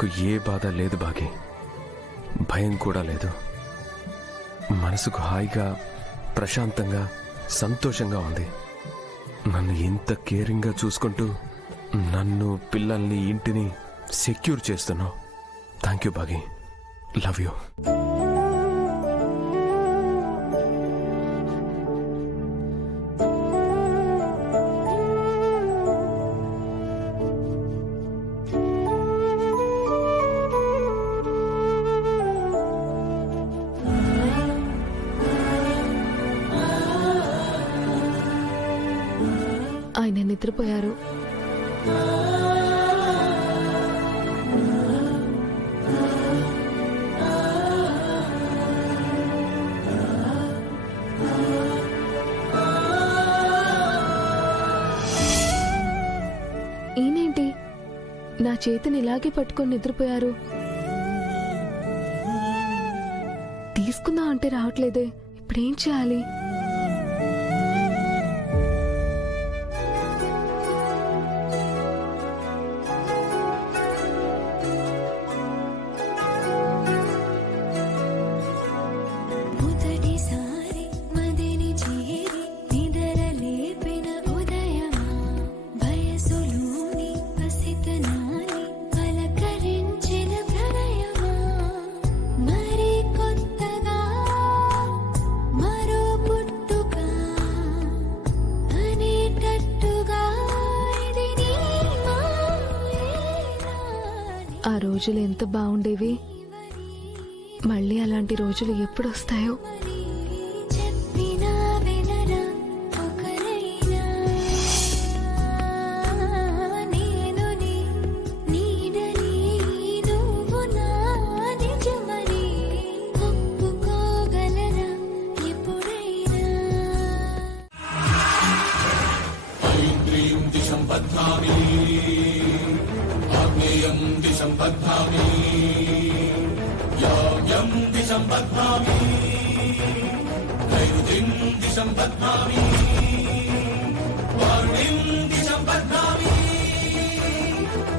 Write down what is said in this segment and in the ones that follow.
నాకు ఏ బాధ లేదు బాగి, భయం కూడా లేదు. మనసుకు హాయిగా, ప్రశాంతంగా, సంతోషంగా ఉంది. నన్ను ఎంత కేరింగ్గా చూసుకుంటూ నన్ను, పిల్లల్ని, ఇంటిని సెక్యూర్ చేస్తున్నావు. Thank you Bagi, love you. ఆయన నిద్రపోయారు. ఈయనేంటి నా చేతిని ఇలాగే పట్టుకొని నిద్రపోయారు? తీసుకుందా అంటే రావట్లేదే, ఇప్పుడేం చేయాలి? ఆ రోజులు ఎంత బాగుండేవి, మళ్ళీ అలాంటి రోజులు ఎప్పుడు వస్తాయో. సంబద్ధామి యామ్యం దిశం బద్ధామి నైరుతిం దిశం బద్ధామి వారుణిం దిశం బద్ధామి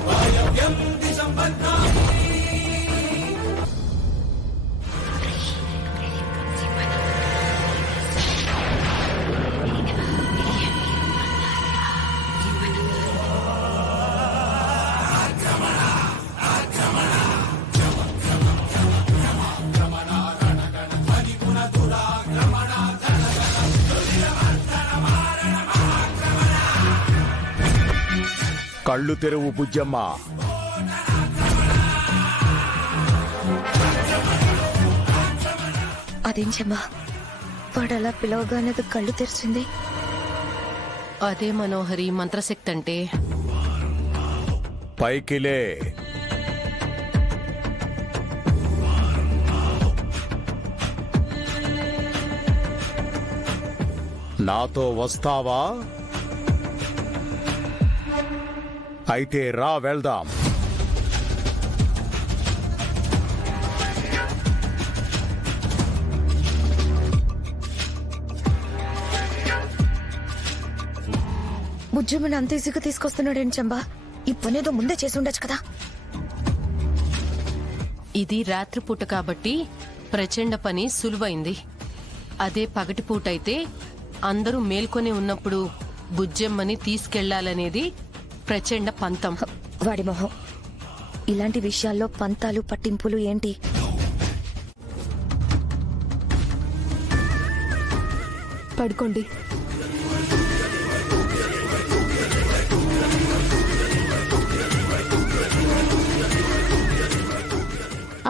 వాయవ్యం దిశం బద్ధామి. కళ్ళు తెరువు బుజ్జమ్మ. అదేం చెమ్మా, వాడలా పిలవగానే కళ్ళు తెరిచింది. అదే మనోహరి మంత్రశక్తి అంటే. పైకిలే. నాతో వస్తావా? అయితే రా, వెళ్దాం. బుజ్జమ్మని అంత ఈజీగా తీసుకొస్తున్నాడేంటి చంబా? ఈ పనేదో ముందే చేసి ఉండొచ్చు కదా. ఇది రాత్రిపూట కాబట్టి ప్రచండ పని సులువైంది. అదే పగటిపూటైతే అందరూ మేల్కొని ఉన్నప్పుడు బుజ్జమ్మని తీసుకెళ్లాలనేది ప్రచండ పంతం. వాడి మొహం. ఇలాంటి విషయాల్లో పంతాలు పట్టింపులు ఏంటి? పడుకోండి.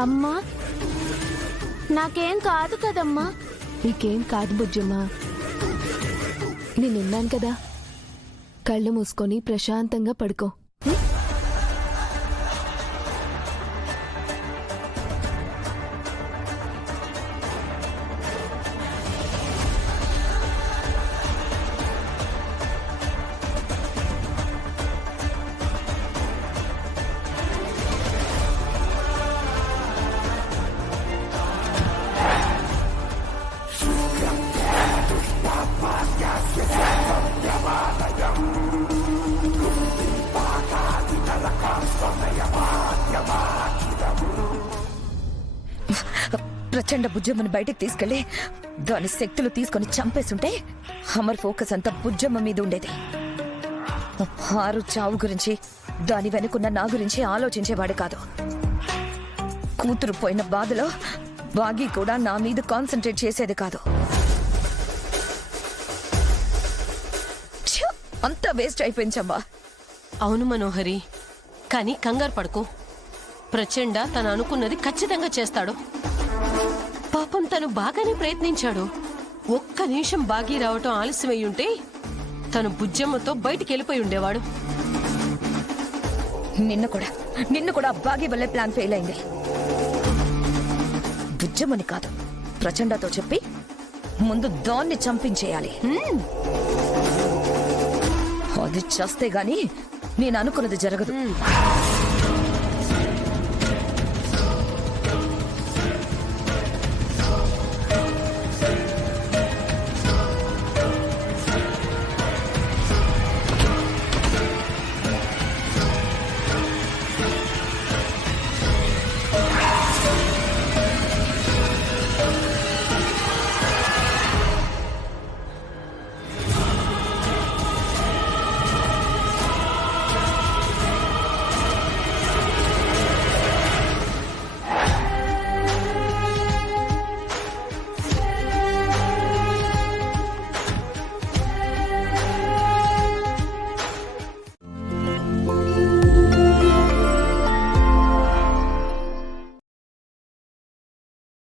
అమ్మా, నాకేం కాదు కదమ్మా. నీకేం కాదు బుజ్జమ్మా, నేనున్నాను కదా. కళ్ళు మూసుకొని ప్రశాంతంగా పడుకో. ప్రచండ బుజ్జమ్మని బయటికి తీసుకెళ్లి దాని శక్తులు తీసుకొని చంపేస్తుంటే అమర్ ఫోకస్ అంతా బుజ్జమ్మ మీద ఉండేది. ఆరు చావు గురించి దాని వెనుకున్న నా గురించి ఆలోచించేవాడు కాదు. కూతురు పోయిన బాధలో బాగి కూడా నా మీద కాన్సన్ట్రేట్ చేసేది కాదు. ఛ! అంతా వేస్ట్ అయిపోయించమ్మా. అవును మనోహరి, కానీ కంగారు పడుకో. ప్రచండ తను అనుకున్నది ఖచ్చితంగా చేస్తాడు. పాపం తను బాగానే ప్రయత్నించాడు. ఒక్క నిమిషం బాగి రావటం ఆలస్యమయ్యుంటే తను బుజ్జమ్మతో బయటికి వెళ్ళిపోయి ఉండేవాడు. నిన్ను కూడా బాగి వల్లే ప్లాన్ ఫెయిల్ అయింది. బుజ్జమ్మని కాదు, ప్రచండతో చెప్పి ముందు దాన్ని చంపించేయాలి. అది చేస్తే గాని నేను అనుకున్నది జరగదు.